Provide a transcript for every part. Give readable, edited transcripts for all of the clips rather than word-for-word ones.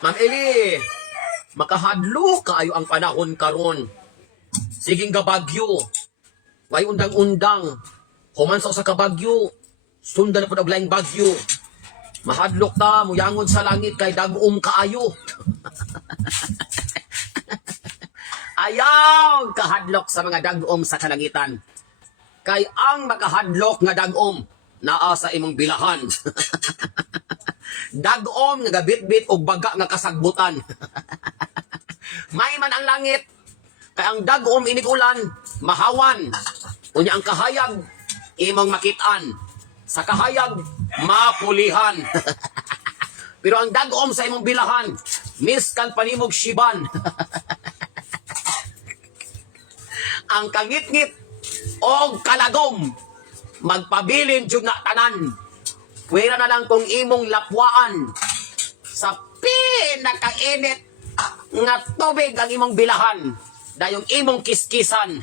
Ma'am Eli, makahadlo kaayo ang panahon karon. Siging gabagyo. Way undang-undang. Human sa kabagyo. Sundan na po og laing bagyo. Mahadlok ta, muyangon sa langit kay dagom kaayo. Ayaw kahadlok sa mga dagom sa kalangitan. Kay ang makahadlok nga dagom naa sa imong bilahan. Dagom nga gabit-bit og baga nga kasagbutan. May man ang langit, kay ang dagom inigulan, mahawan. Unya ang kahayag, imong makitaan. Sa kahayag, mapulihan. Pero ang dagom sa imong bilahan, miskan panimog shiban. Ang kangit-ngit o kalagom, magpabilin jud na tanan. Pwera na lang kung imong lapwaan sa pinakainit nga tubig ang imong bilahan. Dayong imong kiskisan.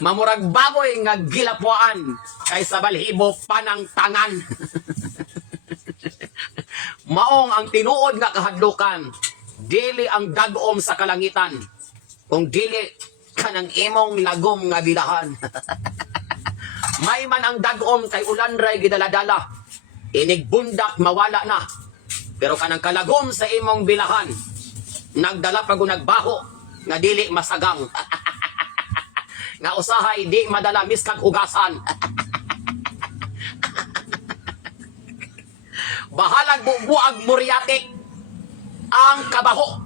Mamurag baboy nga gilapwaan kaysa balhibo panang tangan. Maong ang tinuod nga kahadlukan, dili ang dagom sa kalangitan, kung dili kanang imong lagom nga bilahan. May man ang dagom kay ulanray gidaladala, inigbundak mawala na. Pero kanang kalagom sa imong bilahan, nagdala pag nagbaho nga dili masagang. Nga usahay di madala miskag hugasan. Bahalag bubuag muriatik ang kabaho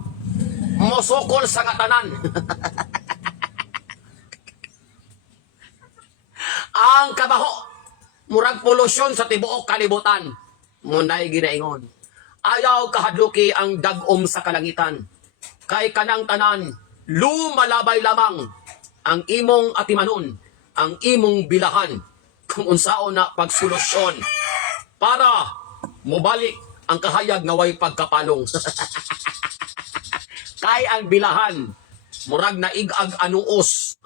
mosokol sa katanan. Ang kabaho murag polusyon sa tibuok kalibutan. Munay ginaingon, ayaw kahadluki ang dagom sa kalangitan. Kay kanang tanan lumalabay lamang ang imong atimanon, ang imong bilahan, kung unsaon na pagsolusyon para mubalik ang kahayag nga way pagkapalong. Kay ang bilahan murag na igag anuos.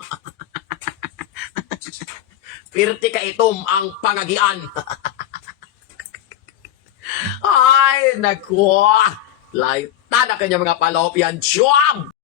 Pirti ka itom ang pangagian. Ay, nako. Laita na kanya mga palopyan. Job!